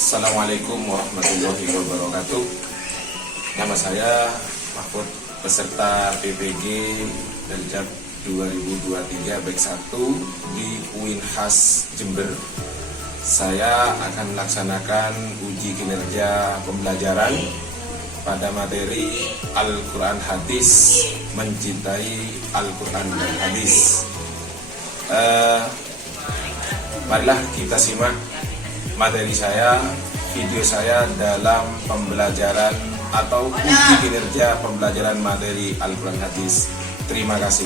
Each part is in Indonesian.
Assalamualaikum warahmatullahi wabarakatuh. Nama saya Mahfud, peserta PPG Daljab 2023 Baik 1 di UIN Khas Jember. Saya akan melaksanakan uji kinerja pembelajaran pada materi Al-Quran Hadis, mencintai Al-Quran dan Hadis. Marilah kita simak materi saya, video saya dalam pembelajaran atau uji kinerja pembelajaran materi Al-Quran Hadis. Terima kasih.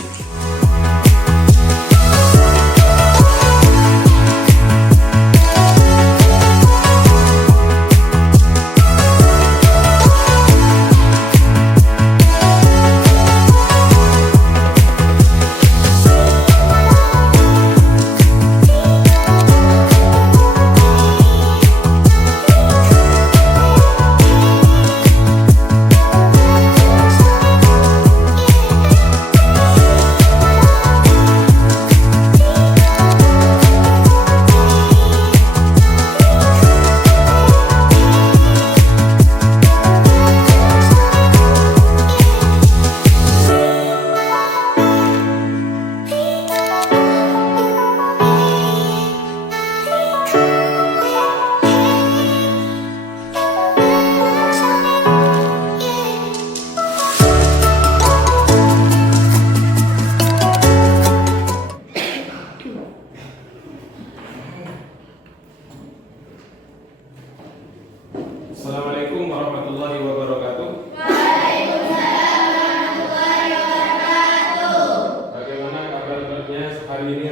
Assalamualaikum warahmatullahi wabarakatuh. Waalaikumsalam warahmatullahi wabarakatuh. Bagaimana kabarnya hari ini?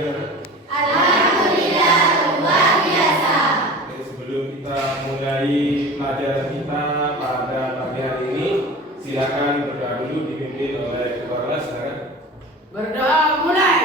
Alhamdulillah luar biasa. Sebelum kita mulai pelajaran kita pada pagi hari ini, silakan berdoa dulu dipimpin oleh kepala kelas. Silakan. Berdoa mulai.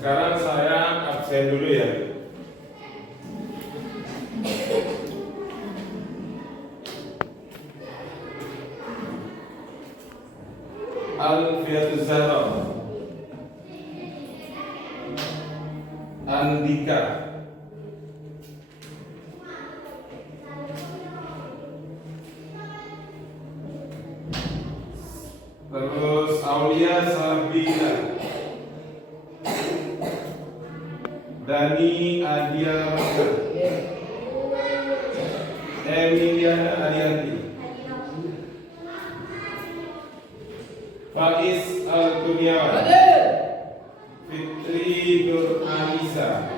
Sekarang saya absen dulu ya. Alfiatuz Zahra, Andika, terus Aulia Sabila, Dani Adia Maka, Emiliana Arianti, Faiz Al-Kurniawan, Fitri Nur Anissa,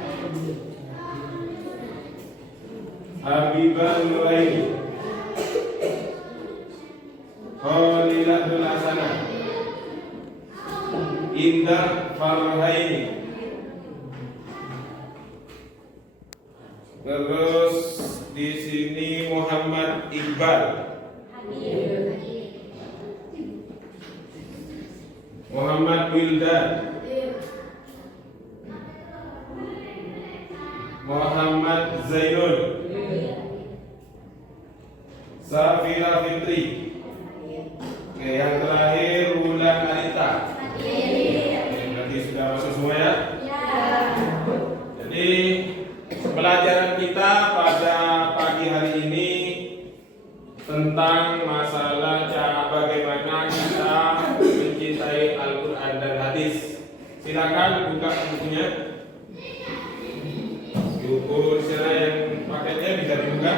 Habibah Nuraini, Khalilah Nur Hasana, Indah Farhaini. Terus di sini Muhammad Iqbal, Muhammad Wildan, Muhammad Zainul, Safira Fitri. Oke, yang terakhir Wulan Arita. Berarti sudah masuk semua ya? Jadi pelajaran kita pada pagi hari ini tentang masalah cara bagaimana kita bukunya? Buku sana yang paketnya bisa dibuka.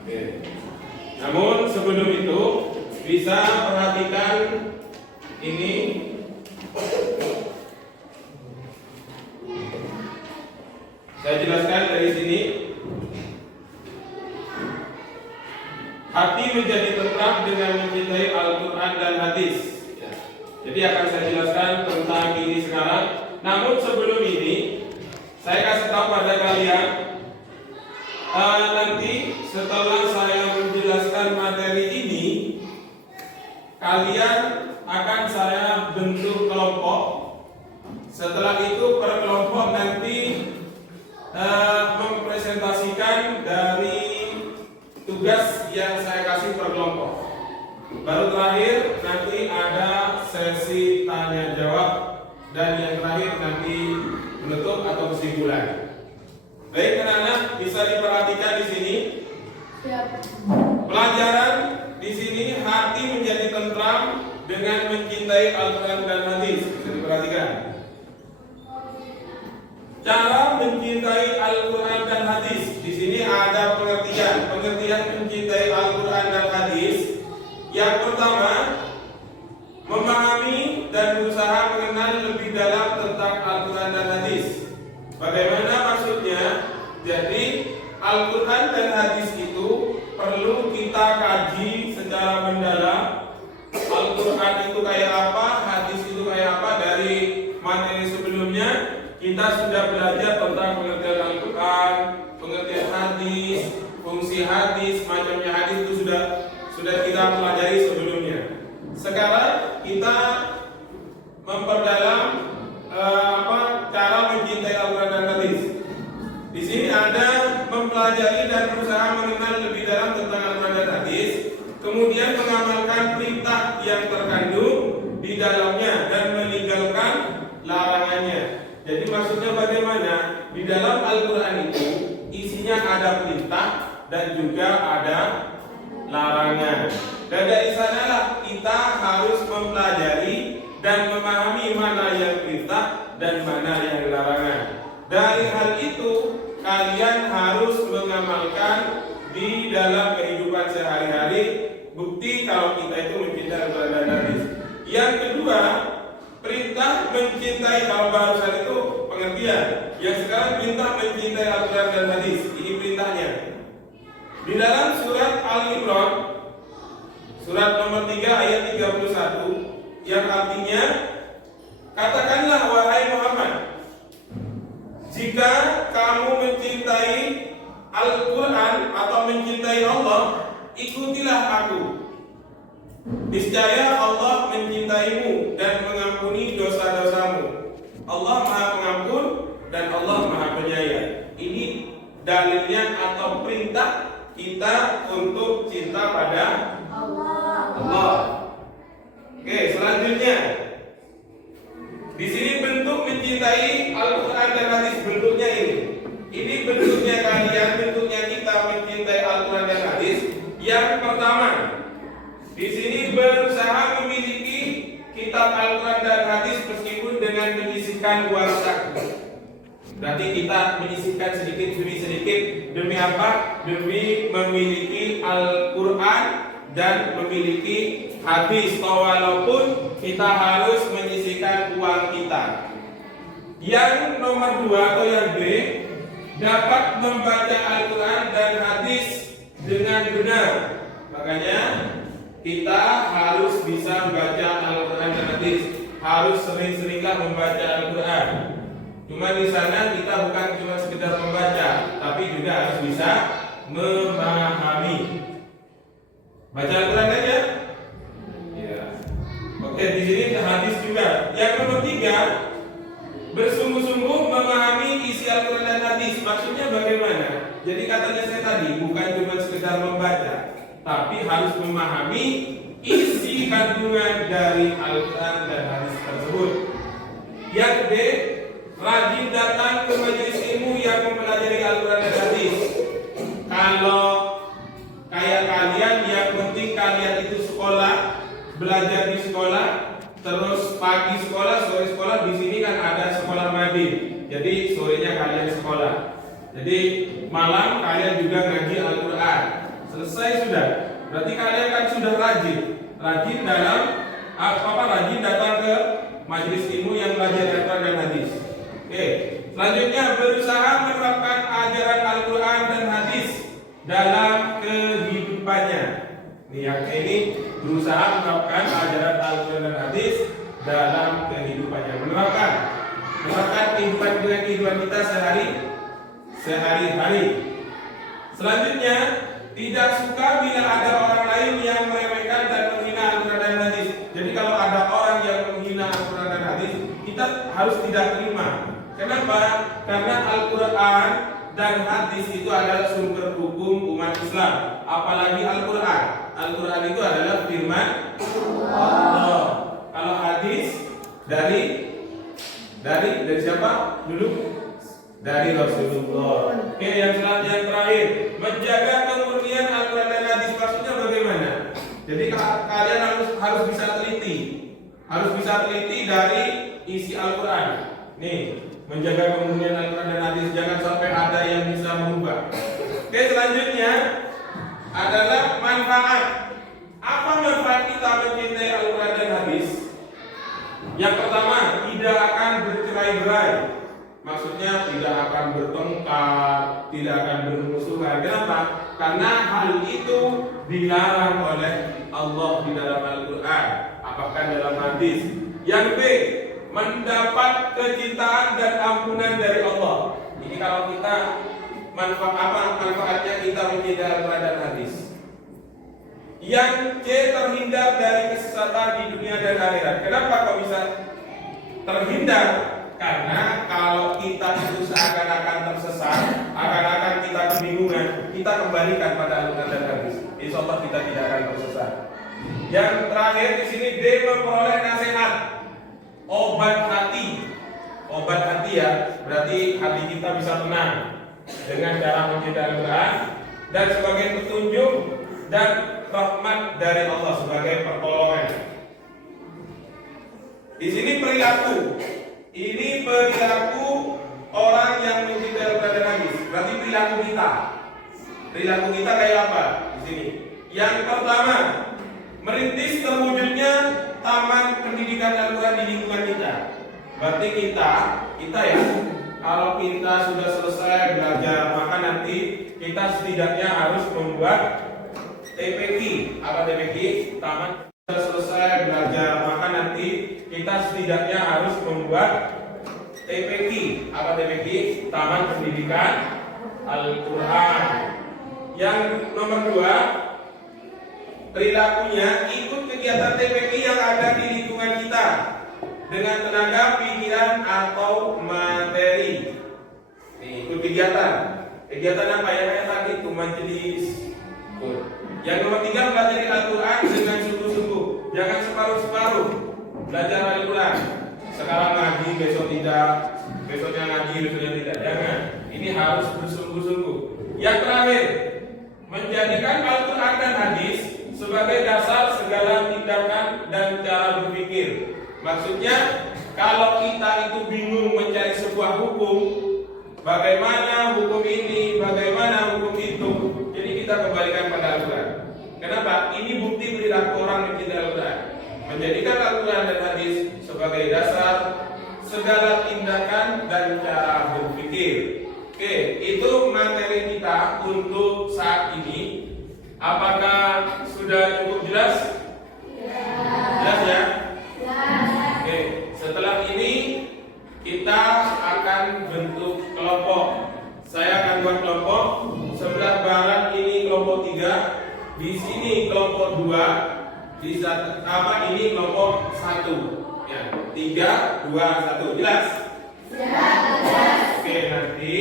Oke. Namun sebelum itu bisa perhatikan ini. Saya jelaskan dari sini. Hati menjadi tentram dengan mencintai Al-Quran dan hadis. Jadi akan saya jelaskan tentang ini sekarang. Namun sebelum ini, saya kasih tahu pada kalian, nanti setelah saya menjelaskan materi ini, kalian akan saya bentuk kelompok. Setelah itu per kelompok nanti mempresentasikan dari tugas yang saya kasih per kelompok. Baru terakhir nanti ada sesi tanya jawab dan yang terakhir nanti penutup atau kesimpulan. Baik anak-anak, bisa diperhatikan di sini. Pelajaran di sini hati menjadi tentram dengan mencintai Al-Quran dan hadis. Bisa diperhatikan. Cara mencintai Al-Quran dan hadis. Di sini ada pengertian mencintai Al-Quran dan hadis. Yang pertama, memahami dan berusaha mengenal lebih dalam tentang Al-Quran dan hadis. Bagaimana maksudnya? Jadi Al-Quran dan hadis itu perlu kita kaji secara mendalam. Al-Quran itu kayak apa, hadis itu kayak apa. Dari materi sebelumnya kita sudah belajar tentang pengertian Al-Quran, pengertian hadis, fungsi hadis, macamnya hadis itu sudah kita pelajari sebelumnya. Sekarang kita memperdalam cara mencintai Al-Quran dan hadis. Di sini ada mempelajari dan berusaha mengenal lebih dalam tentang Al-Quran dan hadis, kemudian mengamalkan perintah yang terkandung di dalamnya dan meninggalkan larangannya. Jadi maksudnya bagaimana? Di dalam Al-Quran itu isinya ada perintah dan juga ada larangan. Dan dari sanalah kita harus mempelajari dan memahami mana yang perintah dan mana yang larangan. Dari hal itu kalian harus mengamalkan di dalam kehidupan sehari-hari. Bukti kalau kita itu mencintai Al-Quran dan hadis. Yang kedua, perintah mencintai, kalau barusan itu pengertian. Yang sekarang perintah mencintai Al-Quran dan hadis. Ini perintahnya. Di dalam surat Al-Imran, surat nomor 3 ayat 31, yang artinya, katakanlah wahai Muhammad, jika kamu mencintai Al-Quran atau mencintai Allah, ikutilah aku. Niscaya Allah mencintaimu dan mengampuni dosa-dosamu. Allah Maha Pengampun dan Allah Maha Penyayang. Ini dalilnya atau perintah kita untuk cinta pada Allah. Oke, selanjutnya di sini bentuk mencintai Al-Quran dan hadis, bentuknya ini. Ini bentuknya kalian, bentuknya kita mencintai Al-Quran dan hadis. Yang pertama, di sini berusaha memiliki kitab Al-Quran dan hadis meskipun dengan menyisihkan uang saku. Berarti kita menyisihkan sedikit demi sedikit. Demi apa? Demi memiliki Al-Quran dan memiliki hadis. Walaupun kita harus menyisihkan uang kita. Yang nomor 2 atau yang B, dapat membaca Al-Quran dan hadis dengan benar. Makanya kita harus bisa membaca Al-Quran dan hadis. Harus sering-seringlah membaca Al-Quran. Cuma di sana kita bukan cuma sekedar membaca, tapi juga harus bisa memahami. Baca Al-Quran aja. Ya. Oke, di sini hadis juga. Yang nomor 3, bersungguh-sungguh memahami isi Al-Quran dan hadis. Maksudnya bagaimana? Jadi katanya saya tadi bukan cuma sekedar membaca, tapi harus memahami isi kandungan dari Al-Quran dan hadis tersebut. Yang B, rajin datang ke majelis ilmu yang mempelajari Al-Quran dan hadis. Kalau kayak kalian, yang penting kalian itu sekolah, belajar di sekolah, terus pagi sekolah, sore sekolah. Di sini kan ada sekolah madin, jadi sorenya kalian sekolah. Jadi malam kalian juga ngaji Al-Quran. Selesai sudah. Berarti kalian kan sudah rajin dalam rajin datang ke majelis ilmu yang belajar Al-Quran dan hadis. Oke. Selanjutnya berusaha menerapkan ajaran Al-Quran dan hadis dalam kehidupannya. Nih yang ini berusaha menerapkan ajaran Al-Quran dan hadis dalam kehidupannya. Menerapkan kehidupan dengan kehidupan kita sehari-hari. Selanjutnya, tidak suka bila ada orang lain yang meremehkan dan menghina Al-Quran dan hadis. Jadi kalau ada orang yang menghina Al-Quran dan hadis, kita harus tidak terima. Kenapa? Karena Al-Quran dan hadis itu adalah sumber hukum umat Islam. Apalagi Al-Quran. Al-Quran itu adalah firman Allah. Kalau hadis dari siapa dulu? Dari Rasulullah. Oke, yang selanjutnya yang terakhir, menjaga kemurnian Al-Quran dan hadis. Maksudnya bagaimana? Jadi kalian harus bisa teliti dari isi Al-Quran. Nih, menjaga kemurnian Al-Quran dan hadis, jangan sampai ada yang bisa mengubah. Oke, selanjutnya adalah manfaat. Apa manfaat kita mencintai Al-Quran dan hadis? Yang pertama, tidak akan bercerai-berai. Maksudnya tidak akan bertengkar, tidak akan bermusuhan. Kenapa? Karena hal itu dilarang oleh Allah di dalam Al-Quran, apakah dalam hadis. Yang B, mendapat kecintaan dan ampunan dari Allah. Jadi kalau kita manfaatnya kita mencintai Al-Quran dan hadis. Yang C, terhindar dari kesesatan di dunia dan akhirat. Kenapa kok bisa terhindar? Karena kalau kita itu seakan-akan tersesat, akan-akan kita kebingungan, kita kembalikan pada Al-Quran dan hadis. Insya Allah kita tidak akan tersesat. Yang terakhir di sini D, memperoleh nasihat. Obat hati ya, berarti hati kita bisa tenang dengan cara mencintai Al-Quran dan sebagai petunjuk dan rahmat dari Allah sebagai pertolongan. Di sini perilaku. Ini perilaku orang yang mencintai Al-Quran dan hadis. Berarti perilaku kita. Perilaku kita kayak apa? Di sini. Yang pertama, merintis terwujudnya taman pendidikan Al-Quran di lingkungan kita. Berarti kita ya, kalau kita sudah selesai belajar, maka nanti kita setidaknya harus membuat TPQ. Apa TPQ? Taman. Sudah selesai belajar, maka nanti kita setidaknya harus membuat TPQ. Apa TPQ? Taman Pendidikan Al-Quran. Yang nomor 2, perilakunya ikut kegiatan TPQ yang ada di lingkungan kita dengan tenaga, pikiran atau materi. Nih, ikut kegiatan apa ya, kayak tadi itu majelis. Yang nomor 3, belajar Al-Quran dengan sungguh-sungguh, jangan separuh-separuh belajar Al-Quran. Sekarang ngaji, besok tidak, besoknya ngaji, besoknya tidak. Jangan, ini harus bersungguh-sungguh. Yang terakhir, menjadikan Al-Quran dan hadis sebagai dasar segala tindakan dan cara berpikir. Maksudnya, kalau kita itu bingung mencari sebuah hukum, bagaimana hukum ini, bagaimana hukum itu, jadi kita kembalikan pada Al-Quran. Kenapa? Ini bukti perilaku orang mencintai Al-Quran. Menjadikan Al-Quran dan hadis sebagai dasar segala tindakan dan cara berpikir. Oke, itu materi kita untuk saat ini. Apakah sudah cukup jelas? Jelas ya? Oke, setelah ini kita akan bentuk kelompok. Saya akan buat kelompok. Sebelah barat ini kelompok 3, di sini kelompok 2, di ini kelompok 1. Ya, 3, 2, 1. Jelas? Oke, nanti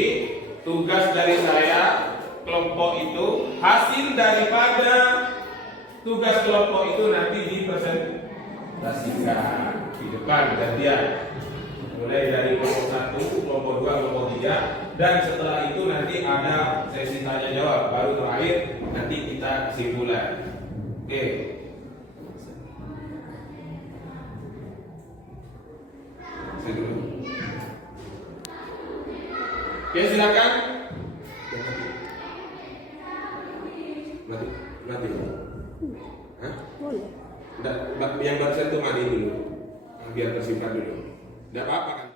tugas dari saya kelompok itu, hasil daripada tugas kelompok itu nanti dipresentasikan di depan gantian. Mulai dari kelompok 1, kelompok 2, kelompok 3, dan setelah itu nanti ada sesi tanya jawab. Baru terakhir nanti kita kesimpulan. Oke. Oke, silakan. Mati. Hah? Boleh. Yang barusan itu mati dulu. Biar tersimpan dulu. Tidak apa-apa kan?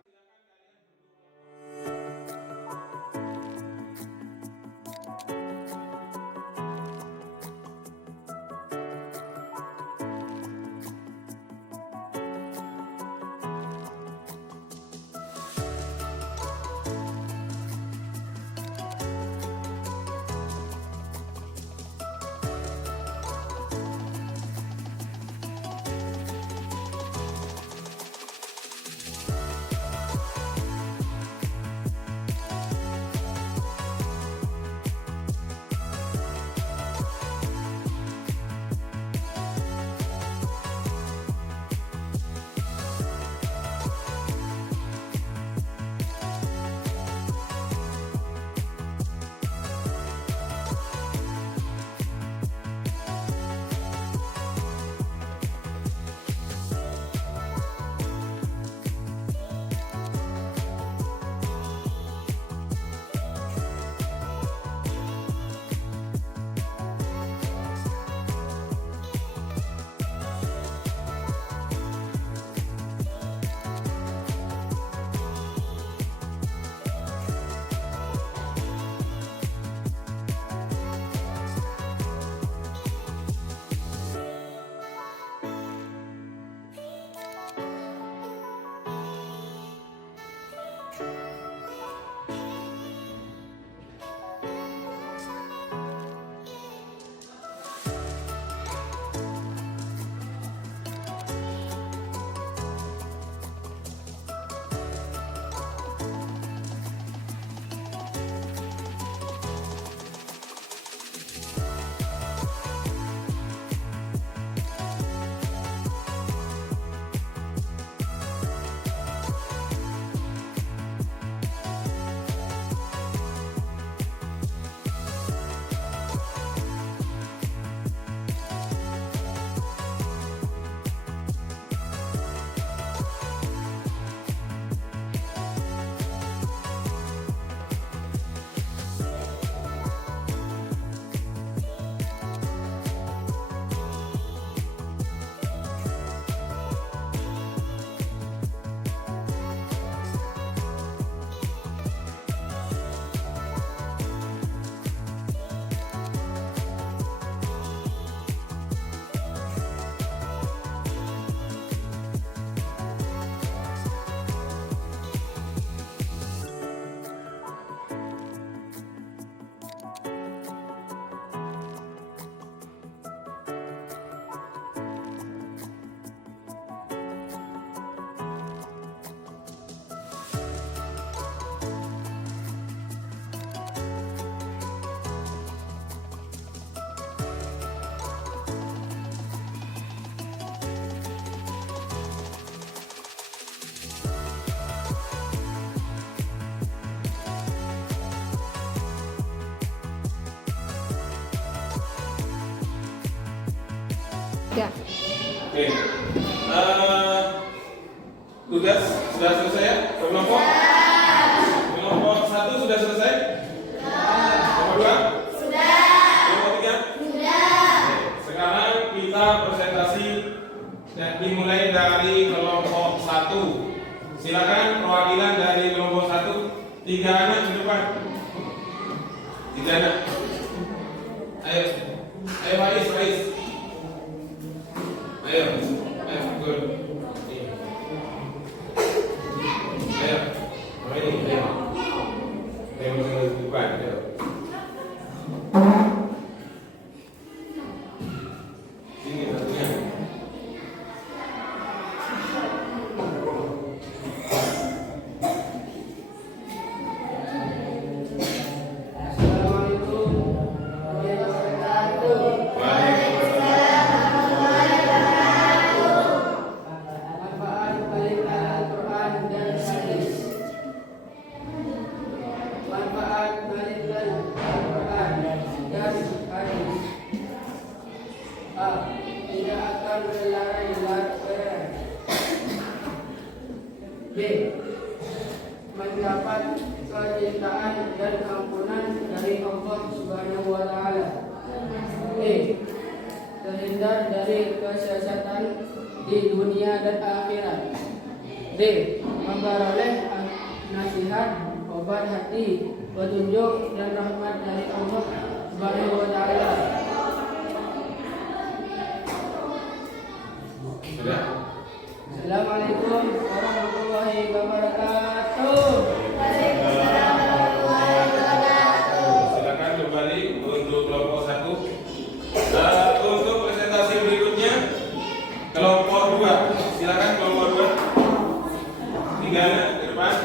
Ya. Oke. Tugas sudah selesai ya? Kelompok? Kelompok 1 sudah selesai? Kelompok 2? Kelompok 3? Sekarang kita presentasi dan dimulai dari kelompok 1. Silakan perwakilan dari kelompok 1, 3 anak di depan. 3 anak. Ayo Faiz. Ayo, good. Ayo, ayo. Ayo, depan, ayo. Sini satunya. B. Mendapat kecintaan dan akhirat. D. Memperoleh nasihat, obat hati, petunjuk dan rahmat dari Allah Subhanahu wa taala. Sudah? Assalamualaikum warahmatullahi wabarakatuh. Silakan kembali untuk kelompok 1. Untuk presentasi berikutnya kelompok 2. Silakan kelompok 2. 3 ke depan.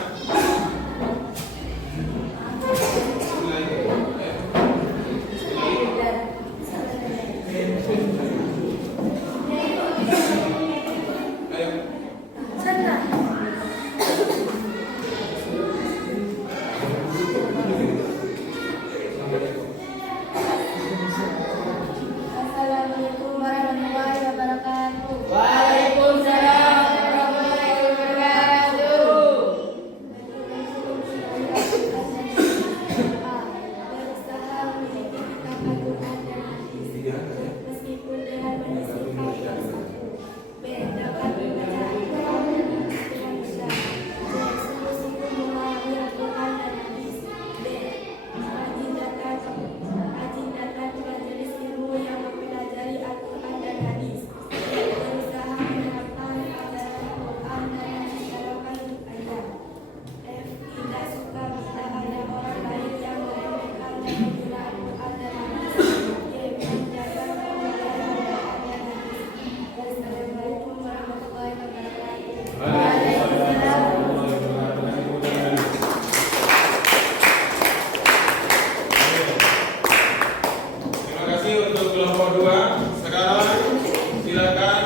Assalamualaikum warahmatullahi wabarakatuh. Waalaikumsalam warahmatullahi wabarakatuh. Berusaha menyampaikan Al-Quran dan hadis meskipun dengan menyisipkan bahasa. B. Dapat membaca Al-Quran dan hadis dengan benar. C. Sungguh-sungguh memahami Al-Quran dan hadis. D. Rajin datang ke majelis ilmu yang mempelajari Al-Quran dan hadis. Berusaha menerapkan ajaran Al-Quran dan hadis dalam kehidupannya. F. Tidak suka bila ada orang lain yang meremehkan dan menghina Al-Quran dan hadis. G. Menjaga kemuliaan Al-Quran dan hadis. Wassalamualaikum warahmatullahi wabarakatuh. Terima kasih untuk kelompok 2. Sekarang silakan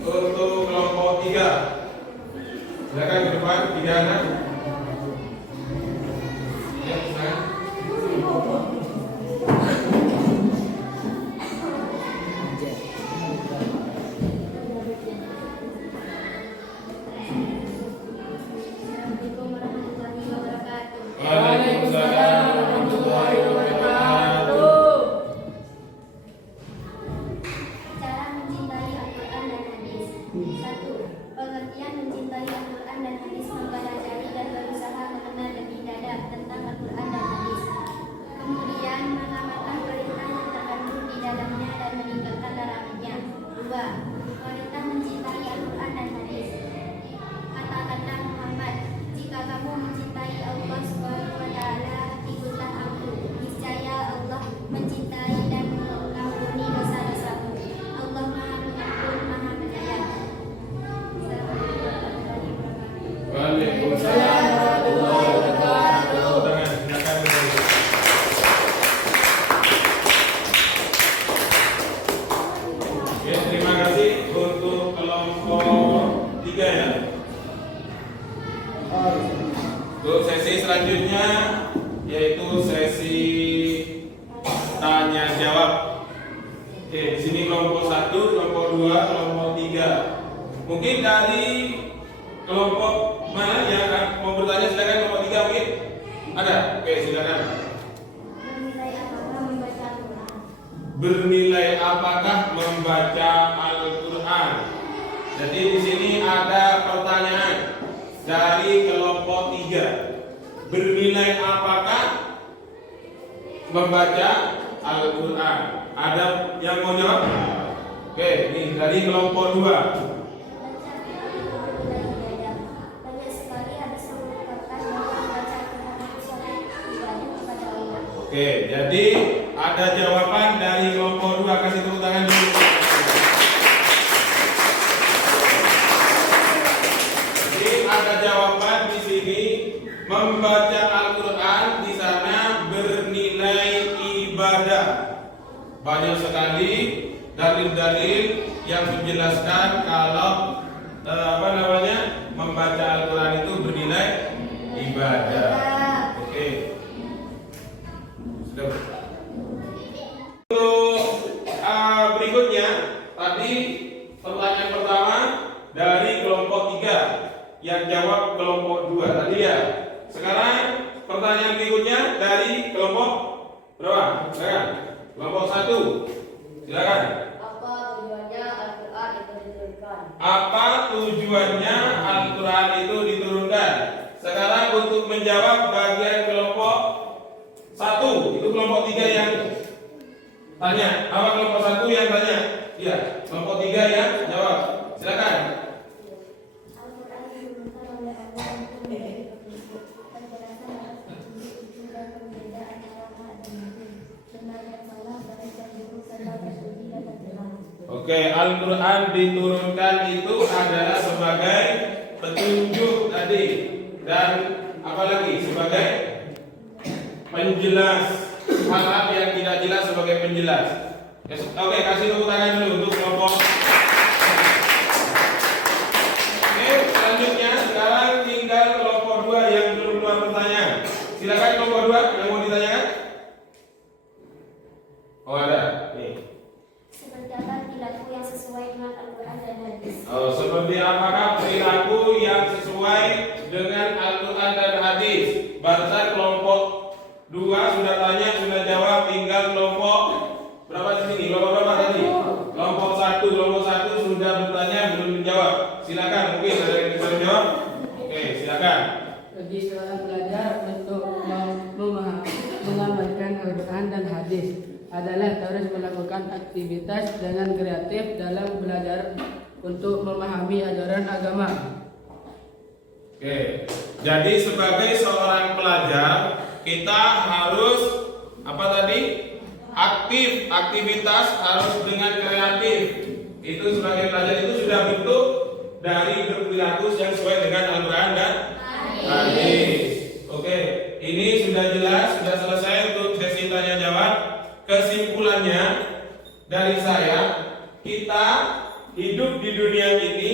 untuk kelompok 3. Silakan ke depan 3 anak. Ya, silakan. Assalamualaikum warahmatullahi wabarakatuh. Waalaikumsalam warahmatullahi wabarakatuh. Cara mencintai Al-Quran dan hadis. 1. Pengertian mencintai Al-Quran dan hadis mempelajari dan berusaha mengenal lebih dalam tentang Al-Quran dan hadis. Kemudian mengamalkan perintah yang terkandung di dalamnya dan meninggalkan larangannya. 2. Wanita mencintai Al-Quran dan hadis. Katakanlah Muhammad, jika kamu mencintai Allah Subhanahu wa taala, ikutlah aku. Niscaya Allah mencintai dan mengampuni dosa-dosamu. Allah Maha Pengampun, Maha Penyayang. Assalamualaikum warahmatullahi wabarakatuh. Waalaikumsalam warahmatullahi wabarakatuh. Tangan, silakan kembali. Oke, terima kasih untuk kelompok 3 ya. Untuk sesi selanjutnya yaitu sesi tanya jawab. Oke, di sini kelompok 1, kelompok 2, kelompok 3. Mungkin dari kelompok mana yang akan mau bertanya, silakan kelompok 3 mungkin. Ada? Oke, silakan. Menilai apakah membaca Al-Quran? Bernilai apakah membaca Al-Quran? Jadi di sini ada pertanyaan dari kelompok 3. Bernilai apakah membaca Al-Quran? Ada yang mau jawab? Oke, ini dari kelompok 2. Banyak sekali hadis yang mengungkapkan bahwa membaca Al-Quran itu suatu ibadah kepada Allah. Oke, jadi ada jawaban dari kelompok 2. Kasih tepuk tangan dulu. Jadi ada jawaban di sini, membaca Al-Quran di sana bernilai ibadah. Banyak sekali dalil-dalil yang menjelaskan kalau membaca Al-Quran itu bernilai ibadah. Oke. Sudah. Untuk berikutnya tadi pertanyaan pertama dari kelompok 3 yang jawab kelompok 2 tadi ya. Sekarang pertanyaan berikutnya dari kelompok berapa? Silakan. Kelompok 1. Silakan. Apa tujuannya Al-Quran itu diturunkan? Apa tujuan Tanya, apa kelompok 1 yang tanya? Iya, kelompok 3 yang jawab. Silakan. Al-Quran diturunkan oleh Allah untuk memberi penjelasan atas petunjuk dan perbedaan antara hak dan batil, benar dan salah, baik dan buruk, serta bersudi dan tercela. Oke, Al-Quran diturunkan itu adalah sebagai petunjuk tadi, dan apalagi sebagai penjelas hal-hal yang tidak jelas sebagai penjelas. Oke, kasih tepuk tangan dulu untuk kelompok. Oke, selanjutnya sekarang tinggal kelompok 2 yang belum keluar pertanyaan. Silakan kelompok 2 yang mau ditanyakan. Oh ada, nih. Seperti apa perilaku yang sesuai dengan Al-Quran dan hadis? Oh, seperti apakah perilaku yang sesuai dengan Al-Quran dan hadis? Barusan kelompok 2 sudah tanya, sudah jawab, tinggal kelompok berapa di sini? Kelompok berapa tadi? Kelompok 1 sudah bertanya, belum menjawab. Silakan, mungkin ada yang bisa menjawab. Oke, silakan. Bagi seorang pelajar untuk mengamalkan Al-Quran dan hadis adalah harus melakukan aktivitas dengan kreatif dalam belajar untuk memahami ajaran agama. Oke, jadi sebagai seorang pelajar kita harus apa tadi? Aktivitas harus dengan kreatif. Itu sebagai pelajar itu sudah bentuk dari berperilaku yang sesuai dengan Al-Quran dan hadis. Oke, ini sudah jelas, sudah selesai untuk sesi tanya jawab. Kesimpulannya dari saya, kita hidup di dunia ini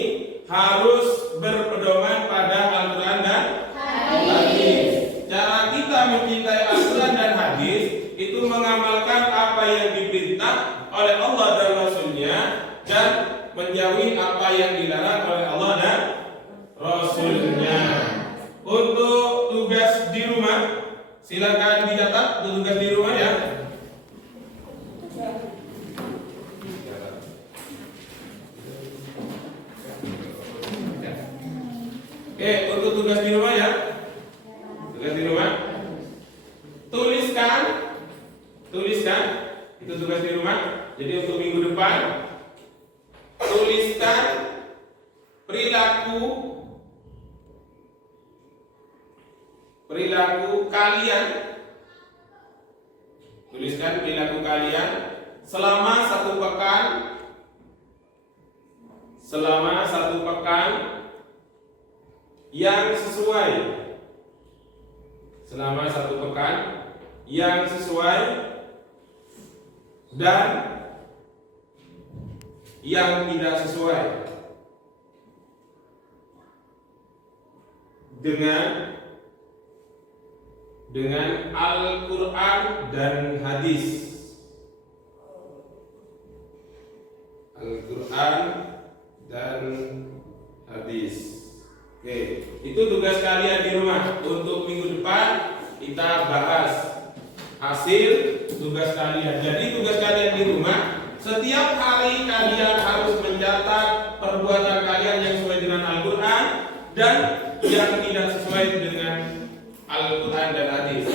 harus berpedoman pada Al-Quran dan hadis. Cara kita mencintai Al-Quran dan hadis itu mengamalkan apa yang diperintah oleh Allah dan Rasulnya, dan menjauhi apa yang dilarang oleh Allah dan Rasulnya. Untuk tugas di rumah, silakan dicatat tugas di rumah ya. Oke, untuk tugas di rumah ya. Tugas di rumah. Tuliskan. Itu tugas di rumah. Jadi untuk minggu depan, tuliskan perilaku kalian. Tuliskan perilaku kalian selama satu pekan yang sesuai, dan yang tidak sesuai dengan Al-Quran dan hadis. Al-Quran dan hadis. Oke, itu tugas kalian di rumah. Untuk minggu depan kita bahas hasil tugas kalian. Jadi tugas kalian di rumah, setiap hari kalian harus mencatat perbuatan kalian yang sesuai dengan Al-Quran dan yang tidak sesuai dengan Al-Quran dan hadis.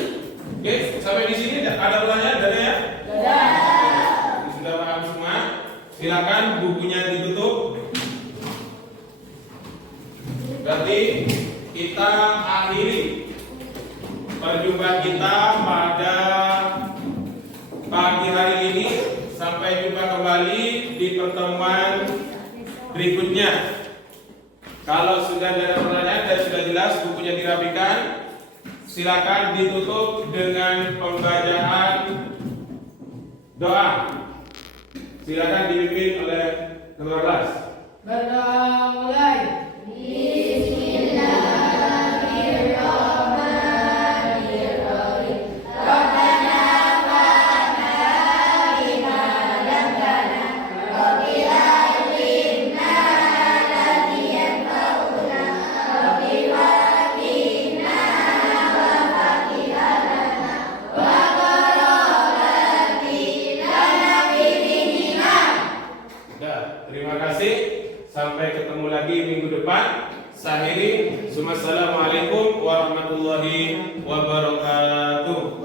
Oke, sampai di sini ada pertanyaan? Ada ya? Ada. Sudah paham semua? Silakan bukunya ditutup. Berarti kita akhiri perjumpaan kita pada pagi hari ini. Sampai jumpa kembali di pertemuan berikutnya. Kalau sudah ada pertanyaan dan sudah jelas bukunya dirapikan, silakan ditutup dengan pembacaan doa. Silakan dipimpin oleh ketua kelas. Berdoa mulai. Terima kasih. Sampai ketemu lagi minggu depan. Sahiri. Assalamualaikum warahmatullahi wabarakatuh.